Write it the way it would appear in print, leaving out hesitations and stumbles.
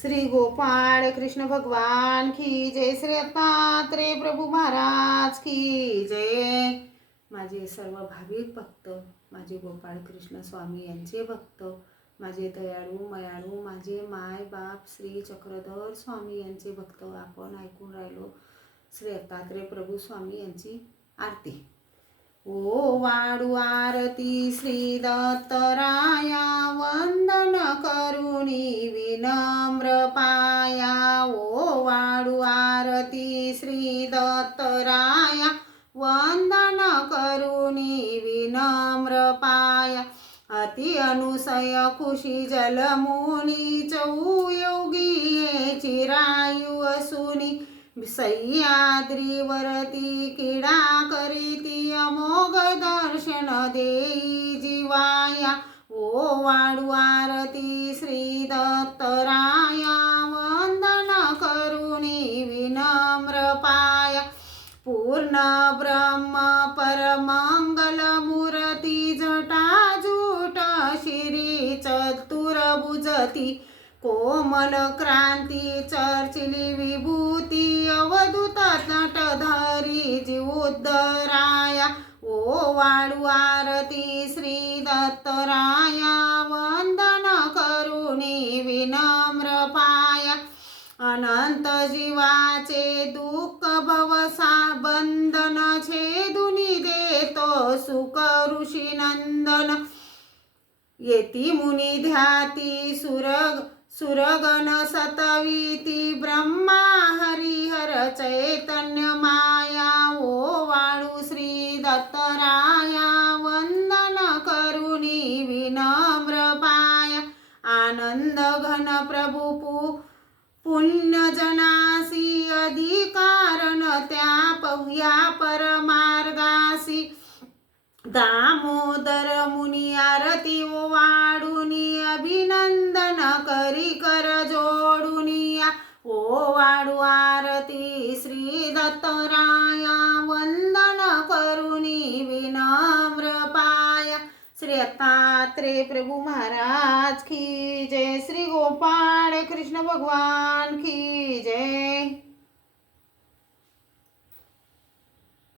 श्री गोपाळ कृष्ण भगवान की जय, श्री दत्तात्रेय प्रभु महाराज की जय। माझे सर्व भाविक भक्त, माझे गोपाळ कृष्ण स्वामी यांचे भक्त, माझे दयाळू मयाळू माझे माय बाप श्री चक्रधर स्वामी यांचे भक्त आपण ऐकून राहिलो श्री दत्तात्रेय प्रभु स्वामी यांची आरती। ओ वाडू आरती श्री दत्तराया, वंदन करुणी विनम्र पाया। ओ वाडू आरती श्री दत्तराया, वंदन करुणी विनम्र पाया। अति अनुसय खुशी जलमुनी, चौयोगी चिरायु असुनी। सह्याद्रीवरती क्रीडा करीती, अमोघ दर्शन देई जीवाया। ओ वाडू आरती श्री दत्तराया, वंदन करुणी विनम्र पाया। पूर्ण ब्रह्म परमंगल मूर्ती, जटाजूट शिरी चतुर्भुजती। कोमल क्रांती चर्चिली विभूती, अवधूत नटधरी जीवोद्धराया। ओ वाडू आरती श्री दत्तराया, वंदन करुणी विनम्र पाया। अनंत जीवाचे दुःख भवसा बंधन, छेदुनी देतो सुख ऋषी नंदन। येती मुनी ध्याती सुरगण सतवीती, ब्रह्मा हरिहर चैतन्य माया। ओ वाडू श्री दत्तराया, वंदन करुणी विनम्र पाया। आनंद घन प्रभु पुण्य जनासी, अधिकारण त्या पहुया परमार्गासी। दामोदर मुनी आरती ओ वाडुनी, अभिनंदन करी कर जोडुनिया। ओ वाडू आरती श्री दत्तराया, वंदन करुणी विनम्र पाया। श्री दत्तात्रेय प्रभु महाराज की जय, श्री गोपाळ कृष्ण भगवान की जय।